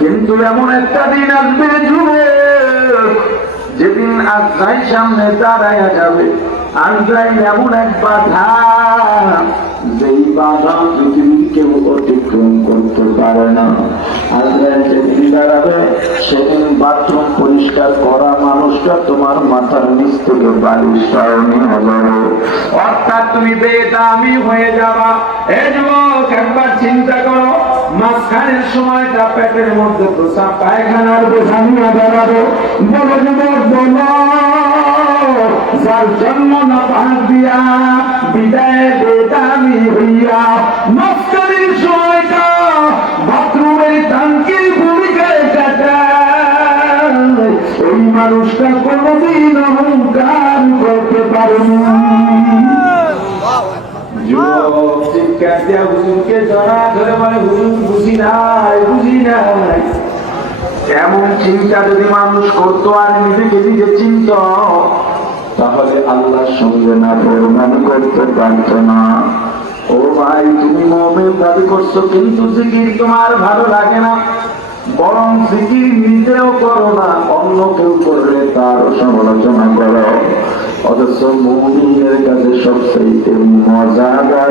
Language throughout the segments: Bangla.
কিন্তু এমন একটা দিন আসবে যুবক, যেদিন আজরাইল সামনে দাঁড়ায়া যাবে। আজরাইল এমন এক বাধা, যেই বাধা পৃথিবীর কেউ অতিক্রম করতে পারে না। আজরাইল যেদিন দাঁড়াবে, সেদিন বাথরুম পরিষ্কার করা মানুষটা তোমার মাথার নিচ থেকে বালিশটাও নিয়ে যাবে। অর্থাৎ তুমি বেদামি হয়ে যাবা। এই যুবক, একবার চিন্তা করো, মাঝখানের সময়টা পেটের মধ্যে প্রসাব পায়খানার বোঝা নিয়ে দাঁড়াবো। বলো যুবক, বলো, যার জন্ম না পাক দিয়া বিদায় বেদামি হইয়া মাঝখানের সময়টা বাথরুমের টাঙ্কির ভূমিকায় কাটায়, ওই মানুষটা কোনদিন অহংকার করতে পারেনি। যুবক চিৎকার দিয়া হুজুরকে জড়া ধরে বলে, হুজুর বুঝি নাই, বুঝি নাই। এমন চিন্তা যদি মানুষ করতো আর নিজেকে নিজে চিনত, তাহলে আল্লাহর সঙ্গে না প্রমাণ করতে পারত না। ও ভাই, তুমি মুমিন দাবি করছো, কিন্তু জিকির তোমার ভালো লাগে না, বরং জিকির নিজেও করো না, অন্য কেউ করলে তার সমালোচনা করো। অথচ মুমিনের কাছে সবচেয়ে মজাদার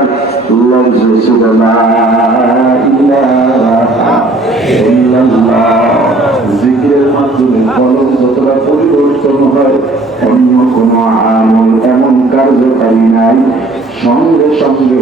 লফজ ছিল লা ইলাহা ইল্লাল্লাহ। জিকিরের মাধ্যমে কলম যতটা পরিবর্তন হয়, অন্য কোন আমল এমন কার্যকারী নাই। সঙ্গে সঙ্গে